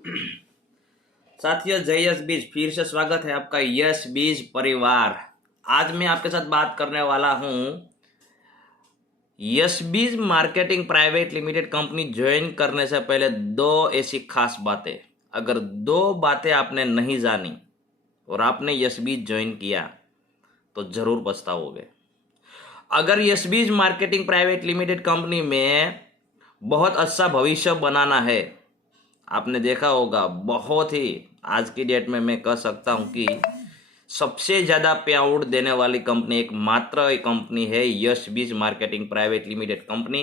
साथियों, जय यश बीज फिर से स्वागत है आपका यश बीज परिवार। आज मैं आपके साथ बात करने वाला हूं यश बीज marketing private limited company join करने से पहले दो ऐसी खास बातें। अगर दो बातें आपने नहीं जानी और आपने यश बीज ज्वाइन किया तो जरूर पछताओगे। अगर यश बीज मार्केटिंग प्राइवेट लिमिटेड कंपनी में बहुत अच्छा भविष्य बनाना है, आपने देखा होगा बहुत ही आज की डेट में मैं कह सकता हूं कि सबसे ज़्यादा पे आउट देने वाली कंपनी एक मात्र कंपनी है यश बीज मार्केटिंग प्राइवेट लिमिटेड कंपनी।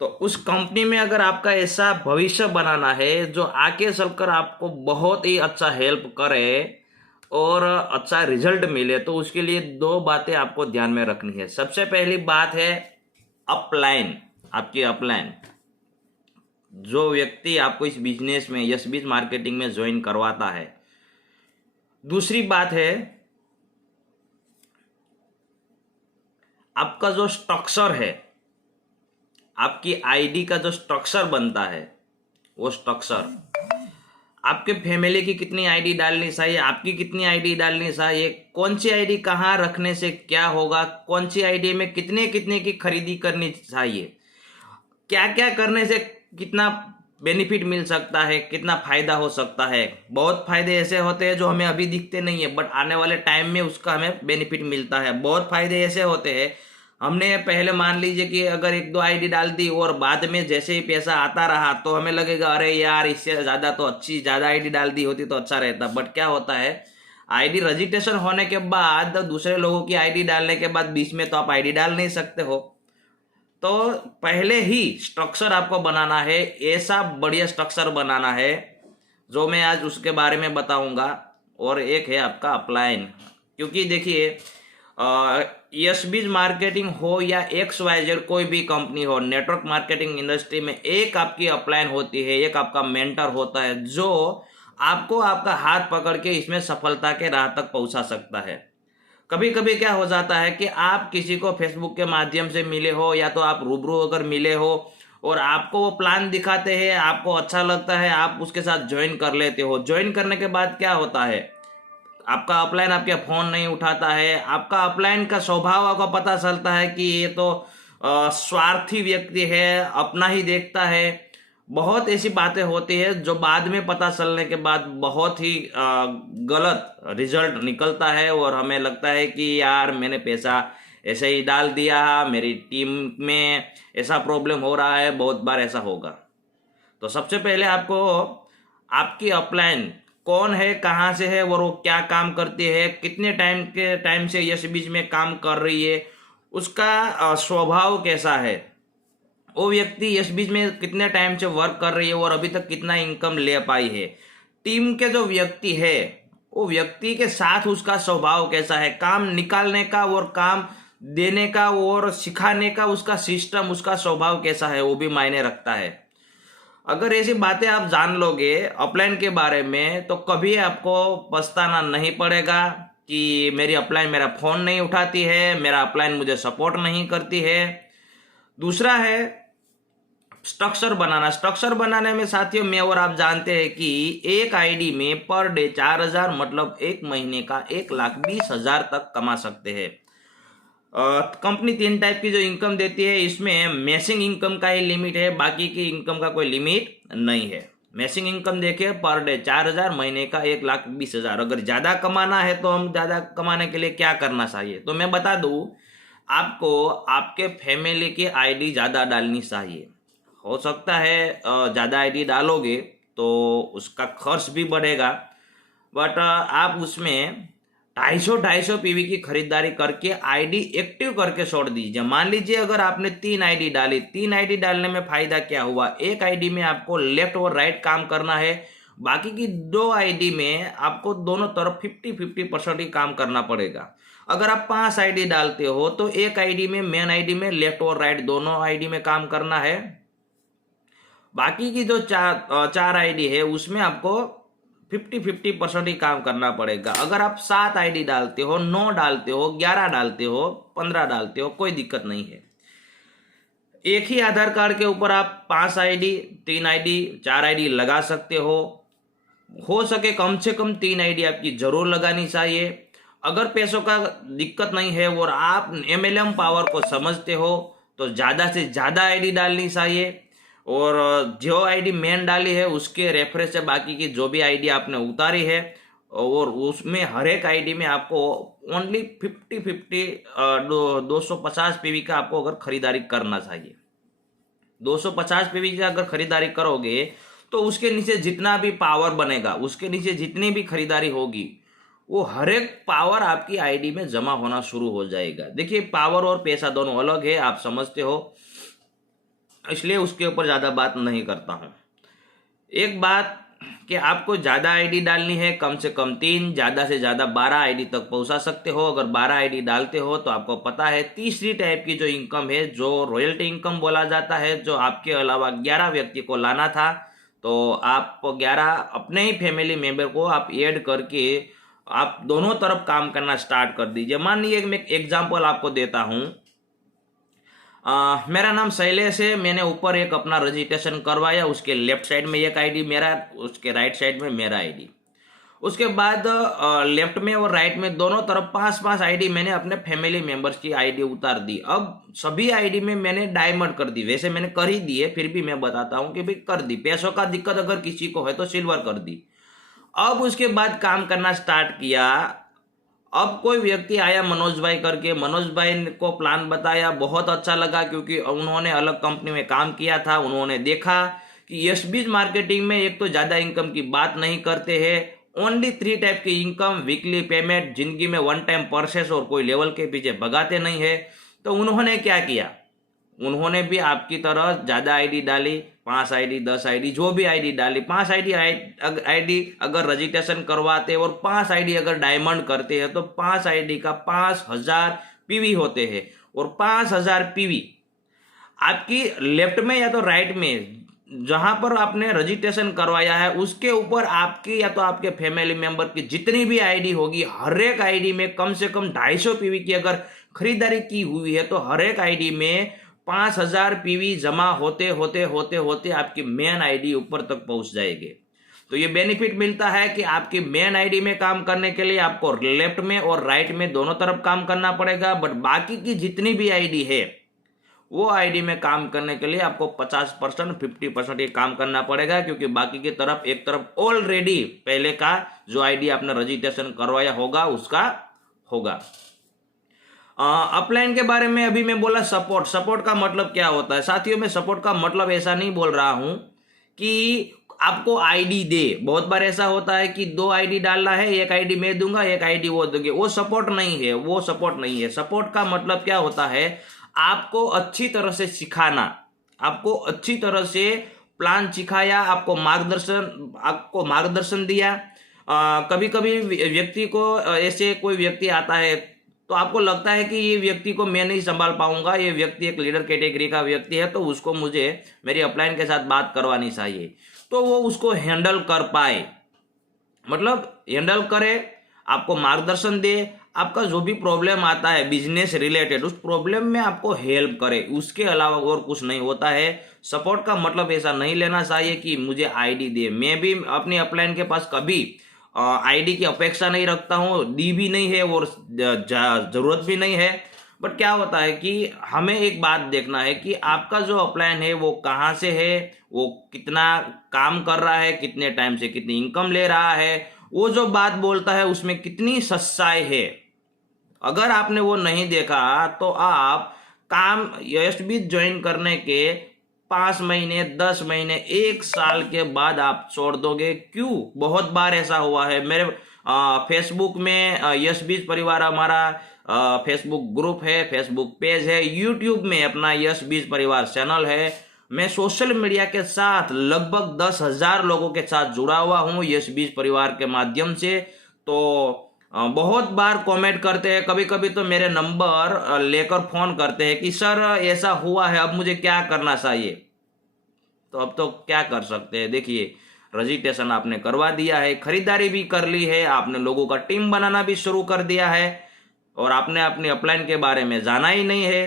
तो उस कंपनी में अगर आपका ऐसा भविष्य बनाना है जो आगे चलकर आपको बहुत ही अच्छा हेल्प करे और अच्छा रिजल्ट मिले, तो उसके लिए दो बातें आपको ध्यान में रखनी है। सबसे पहली बात है अपलाइन, आपकी अपलाइन। जो व्यक्ति आपको इस बिजनेस में यश बीज मार्केटिंग में ज्वाइन करवाता है। दूसरी बात है आपका जो स्ट्रक्चर है, आपकी आईडी का जो स्ट्रक्चर बनता है, वो स्ट्रक्चर आपके फैमिली की कितनी आईडी डालनी चाहिए, आपकी कितनी आईडी डालनी चाहिए, कौन सी आईडी कहाँ रखने से क्या होगा, कौन सी आईडी में कितने कितने की खरीदी करनी चाहिए, क्या क्या करने से कितना बेनिफिट मिल सकता है, कितना फायदा हो सकता है। बहुत फायदे ऐसे होते हैं जो हमें अभी दिखते नहीं है, बट आने वाले टाइम में उसका हमें बेनिफिट मिलता है। बहुत फायदे ऐसे होते हैं, हमने पहले मान लीजिए कि अगर एक दो आईडी डाल दी और बाद में जैसे ही पैसा आता रहा तो हमें लगेगा अरे यार इससे ज़्यादा तो अच्छी ज़्यादा आईडी डाल दी होती तो अच्छा रहता। बट क्या होता है, आईडी रजिस्ट्रेशन होने के बाद दूसरे लोगों की आईडी डालने के बाद बीच में तो आप आईडी डाल नहीं सकते हो। तो पहले ही स्ट्रक्चर आपको बनाना है, ऐसा बढ़िया स्ट्रक्चर बनाना है जो मैं आज उसके बारे में बताऊंगा। और एक है आपका अपलाइन, क्योंकि देखिए यश बीज मार्केटिंग हो या एक्स वाई जेड कोई भी कंपनी हो, नेटवर्क मार्केटिंग इंडस्ट्री में एक आपकी अपलाइन होती है, एक आपका मेंटर होता है जो आपको आपका हाथ पकड़ के इसमें सफलता के राह तक पहुंचा सकता है। कभी कभी क्या हो जाता है कि आप किसी को फेसबुक के माध्यम से मिले हो या तो आप रूबरू अगर मिले हो और आपको वो प्लान दिखाते हैं, आपको अच्छा लगता है, आप उसके साथ ज्वाइन कर लेते हो। ज्वाइन करने के बाद क्या होता है, आपका अपलाइन आपके फोन नहीं उठाता है। आपका अपलाइन का स्वभाव आपको पता चलता है कि ये तो स्वार्थी व्यक्ति है, अपना ही देखता है। बहुत ऐसी बातें होती है जो बाद में पता चलने के बाद बहुत ही गलत रिजल्ट निकलता है और हमें लगता है कि यार मैंने पैसा ऐसे ही डाल दिया, मेरी टीम में ऐसा प्रॉब्लम हो रहा है। बहुत बार ऐसा होगा। तो सबसे पहले आपको आपकी अपलाइन कौन है, कहाँ से है और वो क्या काम करती है, कितने टाइम से यश बीज में काम कर रही है, उसका स्वभाव कैसा है, वो व्यक्ति यश बीज में कितने टाइम से वर्क कर रही है और अभी तक कितना इनकम ले पाई है, टीम के जो व्यक्ति है वो व्यक्ति के साथ उसका स्वभाव कैसा है, काम निकालने का और काम देने का और सिखाने का उसका सिस्टम, उसका स्वभाव कैसा है, वो भी मायने रखता है। अगर ऐसी बातें आप जान लोगे अपलाइन के बारे में तो कभी आपको पछताना नहीं पड़ेगा कि मेरी अपलाइन मेरा फोन नहीं उठाती है, मेरा अपलाइन मुझे सपोर्ट नहीं करती है। दूसरा है स्ट्रक्चर बनाना। स्ट्रक्चर बनाने में साथियों मैं और आप जानते हैं कि एक आईडी में पर डे 4,000 मतलब एक महीने का 1,20,000 तक कमा सकते हैं। कंपनी तीन टाइप की जो इनकम देती है, इसमें मैसिंग इनकम का ही लिमिट है, बाकी की इनकम का कोई लिमिट नहीं है। मैसिंग इनकम देखिए पर डे 4,000, महीने का 1,20,000। अगर ज़्यादा कमाना है तो हम ज़्यादा कमाने के लिए क्या करना चाहिए, तो मैं बता दूँ आपको आपके फैमिली की आईडी ज़्यादा डालनी चाहिए। हो सकता है ज़्यादा आईडी डालोगे तो उसका खर्च भी बढ़ेगा, बट आप उसमें 250 पीवी की खरीदारी करके आईडी एक्टिव करके छोड़ दीजिए। मान लीजिए अगर आपने 3 आईडी डाली, 3 आईडी डालने में फायदा क्या हुआ, एक आईडी में आपको लेफ्ट और राइट काम करना है, बाकी की 2 आईडी में आपको दोनों तरफ 50-50% ही काम करना पड़ेगा। अगर आप 5 आईडी डालते हो तो एक आईडी में, मेन आईडी में लेफ्ट और राइट दोनों आईडी में काम करना है, बाकी की जो चार आईडी है उसमें आपको 50-50% ही काम करना पड़ेगा। अगर आप 7 आईडी डालते हो, 9 डालते हो, 11 डालते हो, 15 डालते हो, कोई दिक्कत नहीं है। एक ही आधार कार्ड के ऊपर आप 5 आईडी, 3 आईडी, 4 आईडी लगा सकते हो सके कम से कम 3 आईडी आपकी जरूर लगानी चाहिए। अगर पैसों का दिक्कत नहीं है और आप एमएलएम पावर को समझते हो तो ज़्यादा से ज़्यादा आईडी डालनी चाहिए, और जो आईडी मेन डाली है उसके रेफरेंस से बाकी की जो भी आईडी आपने उतारी है, और उसमें हर एक आईडी में आपको ओनली 50-50 250 पीवी का आपको अगर खरीदारी करना चाहिए। 250 पीवी की अगर खरीदारी करोगे तो उसके नीचे जितना भी पावर बनेगा, उसके नीचे जितनी भी खरीदारी होगी, वो हर एक पावर आपकी आईडी में जमा होना शुरू हो जाएगा। देखिए, पावर और पैसा दोनों अलग है, आप समझते हो, इसलिए उसके ऊपर ज़्यादा बात नहीं करता हूँ। एक बात कि आपको ज़्यादा आईडी डालनी है, कम से कम 3, ज़्यादा से ज़्यादा 12 आईडी तक पहुँचा सकते हो। अगर 12 आईडी डालते हो तो आपको पता है तीसरी टाइप की जो इनकम है, जो रॉयल्टी इनकम बोला जाता है, जो आपके अलावा 11 व्यक्ति को लाना था, तो आप 11 अपने ही फैमिली मेंबर को आप ऐड करके आप दोनों तरफ काम करना स्टार्ट कर दीजिए। मान लीजिए मैं एक एग्जाम्पल आपको देता हूँ। मेरा नाम शैलेश है, मैंने ऊपर एक अपना रजिस्ट्रेशन करवाया, उसके लेफ्ट साइड में एक आईडी मेरा, उसके राइट साइड में मेरा आईडी। उसके बाद लेफ्ट में और राइट में दोनों तरफ 5-5 आईडी मैंने अपने फैमिली मेंबर्स की आईडी उतार दी। अब सभी आईडी में मैंने डायमंड कर दी, वैसे मैंने कर ही दी है, फिर भी मैं बताता हूँ कि भाई कर दी। पैसों का दिक्कत अगर किसी को है तो सिल्वर कर दी। अब उसके बाद काम करना स्टार्ट किया। अब कोई व्यक्ति आया मनोज भाई करके, मनोज भाई को प्लान बताया, बहुत अच्छा लगा क्योंकि उन्होंने अलग कंपनी में काम किया था। उन्होंने देखा कि यशबीज मार्केटिंग में एक तो ज़्यादा इनकम की बात नहीं करते हैं, ओनली 3 टाइप की इनकम, वीकली पेमेंट, जिंदगी में 1 टाइम परचेस और कोई लेवल के पीछे भगाते नहीं है। तो उन्होंने क्या किया, उन्होंने भी आपकी तरह ज़्यादा आईडी डाली, 5 आईडी, 10 आईडी, जो भी आईडी डाली। 5 आईडी अगर रजिस्ट्रेशन करवाते और 5 आईडी अगर डायमंड करते हैं तो 5 आईडी का 5000 पीवी होते हैं। और 5000 पीवी आपकी लेफ्ट में या तो राइट में जहां पर आपने रजिस्ट्रेशन करवाया है उसके ऊपर आपकी या तो आपके फैमिली मेंबर की जितनी भी आईडी होगी, हर एक आईडी में कम से कम 250 पीवी की अगर खरीदारी की हुई है तो हर एक आईडी में 5000 पीवी जमा होते होते होते होते आपकी मेन आईडी ऊपर तक पहुंच जाएगी। तो ये बेनिफिट मिलता है कि आपकी मेन आईडी में काम करने के लिए आपको लेफ्ट में और राइट में दोनों तरफ काम करना पड़ेगा, बट बाकी की जितनी भी आईडी है वो आईडी में काम करने के लिए आपको 50%, 50% ये काम करना पड़ेगा, क्योंकि बाकी की तरफ एक तरफ ऑलरेडी पहले का जो आईडी आपने रजिस्ट्रेशन करवाया होगा उसका होगा। अपलाइन के बारे में अभी मैं बोला सपोर्ट का मतलब क्या होता है साथियों। में सपोर्ट का मतलब ऐसा नहीं बोल रहा हूं कि आपको आईडी दे। बहुत बार ऐसा होता है कि 2 आईडी डालना है, एक आईडी मैं दूंगा, एक आईडी वो दोगे, वो सपोर्ट नहीं है, वो सपोर्ट नहीं है। सपोर्ट का मतलब क्या होता है, आपको अच्छी तरह से सिखाना, आपको अच्छी तरह से प्लान सिखाया, आपको मार्गदर्शन दिया। कभी कभी व्यक्ति को ऐसे कोई व्यक्ति आता है तो आपको लगता है कि ये व्यक्ति को मैं नहीं संभाल पाऊंगा, ये व्यक्ति एक लीडर कैटेगरी का व्यक्ति है, तो उसको मुझे मेरी अपलाइन के साथ बात करवानी चाहिए, तो वो उसको हैंडल कर पाए, मतलब हैंडल करे, आपको मार्गदर्शन दे, आपका जो भी प्रॉब्लम आता है बिजनेस रिलेटेड उस प्रॉब्लम में आपको हेल्प करे। उसके अलावा और कुछ नहीं होता है। सपोर्ट का मतलब ऐसा नहीं लेना चाहिए कि मुझे आईडी दे। मैं भी अपनी अपलाइन के पास कभी आईडी की अपेक्षा नहीं रखता हूँ, दी भी नहीं है और जरूरत भी नहीं है। बट क्या होता है कि हमें एक बात देखना है कि आपका जो अपलाइन है वो कहाँ से है, वो कितना काम कर रहा है, कितने टाइम से कितनी इनकम ले रहा है, वो जो बात बोलता है उसमें कितनी सच्चाई है। अगर आपने वो नहीं देखा तो आप काम यशबीज ज्वाइन करने के 5 महीने, 10 महीने, 1 साल के बाद आप छोड़ दोगे। क्यों? बहुत बार ऐसा हुआ है। मेरे फेसबुक में यशबीज परिवार हमारा फेसबुक ग्रुप है, फेसबुक पेज है, यूट्यूब में अपना यशबीज परिवार चैनल है। मैं सोशल मीडिया के साथ लगभग 10,000 लोगों के साथ जुड़ा हुआ हूँ यशबीज परिवार के माध्यम से। तो बहुत बार कमेंट करते हैं, कभी कभी तो मेरे नंबर लेकर फोन करते हैं कि सर ऐसा हुआ है, अब मुझे क्या करना चाहिए। तो अब तो क्या कर सकते हैं, देखिए रजिस्ट्रेशन आपने करवा दिया है, खरीदारी भी कर ली है, आपने लोगों का टीम बनाना भी शुरू कर दिया है और आपने अपनी अपलाइन के बारे में जाना ही नहीं है।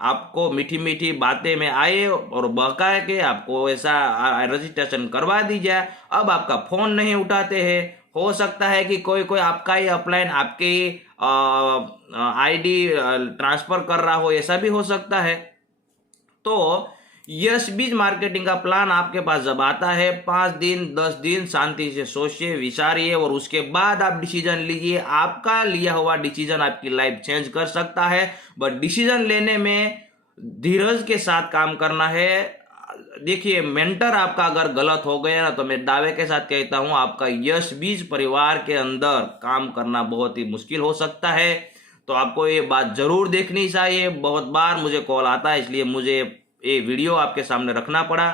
आपको मीठी मीठी बातें में आए और बहकाए के आपको ऐसा रजिस्ट्रेशन करवा दी जाए। अब आपका फोन नहीं उठाते हैं। हो सकता है कि कोई कोई आपका ही अपलाइन आपके आईडी ट्रांसफर कर रहा हो, ऐसा भी हो सकता है। तो यस बीज मार्केटिंग का प्लान आपके पास जब आता है, 5 दिन 10 दिन शांति से सोचिए, विचारिए और उसके बाद आप डिसीजन लीजिए। आपका लिया हुआ डिसीजन आपकी लाइफ चेंज कर सकता है, बट डिसीजन लेने में धीरज के साथ काम करना है। देखिए, मेंटर आपका अगर गलत हो गया ना, तो मैं दावे के साथ कहता हूं आपका यश बीज परिवार के अंदर काम करना बहुत ही मुश्किल हो सकता है। तो आपको ये बात जरूर देखनी चाहिए। बहुत बार मुझे कॉल आता है, इसलिए मुझे ये वीडियो आपके सामने रखना पड़ा।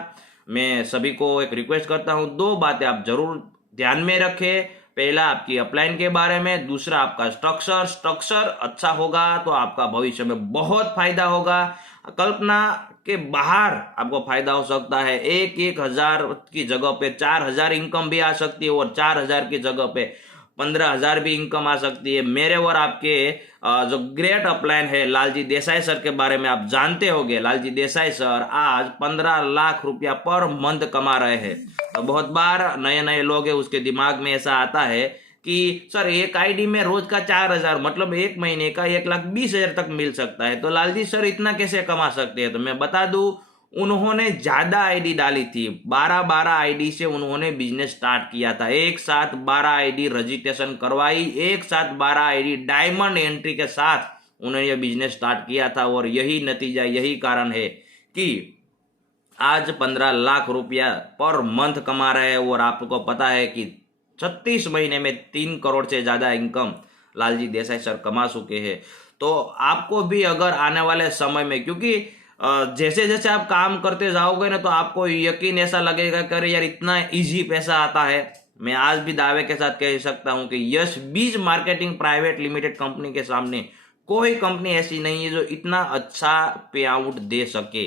मैं सभी को एक रिक्वेस्ट करता हूं, 2 बातें आप जरूर ध्यान में रखें। पहला आपकी अपलाइन के बारे में, दूसरा आपका स्ट्रक्चर अच्छा होगा तो आपका भविष्य में बहुत फायदा होगा। कल्पना के बाहर आपको फायदा हो सकता है। 1,000 की जगह पे 4,000 इनकम भी आ सकती है और 4,000 की जगह पे 15,000 भी इनकम आ सकती है। मेरे और आपके जो ग्रेट अपलाइन है लालजी देसाई सर के बारे में आप जानते होंगे। लालजी देसाई सर आज 15 लाख रुपया पर मंथ कमा रहे हैं। तो बहुत बार नए नए लोग हैं, उसके दिमाग में ऐसा आता है कि सर एक आईडी में रोज का 4,000, मतलब एक महीने का 1,20,000 तक मिल सकता है, तो लालजी सर इतना कैसे कमा सकते हैं? तो मैं बता दूं, उन्होंने ज्यादा आईडी डाली थी। 12 आईडी से उन्होंने बिजनेस स्टार्ट किया था। एक साथ 12 आईडी रजिस्ट्रेशन करवाई, एक साथ 12 आईडी डायमंड एंट्री के साथ उन्होंने यह बिजनेस स्टार्ट किया था। और यही नतीजा, यही कारण है कि आज 15 लाख रुपया पर मंथ कमा रहे हैं। और आपको पता है कि 36 महीने में 3 करोड़ से ज्यादा इनकम लालजी देसाई सर कमा चुके हैं। तो आपको भी अगर आने वाले समय में, क्योंकि जैसे जैसे आप काम करते जाओगे ना, तो आपको यकीन ऐसा लगेगा कि अरे यार इतना इजी पैसा आता है। मैं आज भी दावे के साथ कह सकता हूं कि यश बीज मार्केटिंग प्राइवेट लिमिटेड कंपनी के सामने कोई कंपनी ऐसी नहीं है जो इतना अच्छा पे आउट दे सके।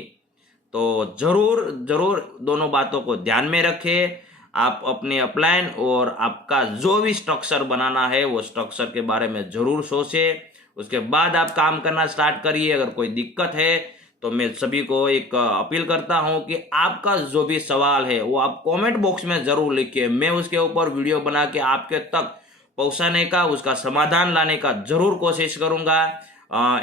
तो जरूर जरूर दोनों बातों को ध्यान में रखें। आप अपने अपलाइन और आपका जो भी स्ट्रक्चर बनाना है वो स्ट्रक्चर के बारे में जरूर सोचें। उसके बाद आप काम करना स्टार्ट करिए। अगर कोई दिक्कत है तो मैं सभी को एक अपील करता हूं कि आपका जो भी सवाल है वो आप कमेंट बॉक्स में जरूर लिखिए। मैं उसके ऊपर वीडियो बना के आपके तक पहुंचाने का, उसका समाधान लाने का जरूर कोशिश करूंगा।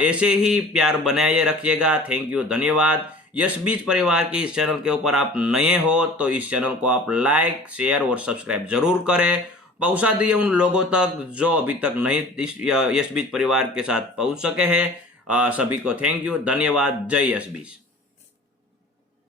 ऐसे ही प्यार बनाए रखिएगा। थैंक यू, धन्यवाद। यश बीज परिवार की इस चैनल के ऊपर आप नए हो तो इस चैनल को आप लाइक, शेयर और सब्सक्राइब जरूर करें। पहुंचा दिए उन लोगों तक जो अभी तक नहीं यश बीज परिवार के साथ पहुंच सके हैं। सभी को थैंक यू, धन्यवाद। जय यश बीज।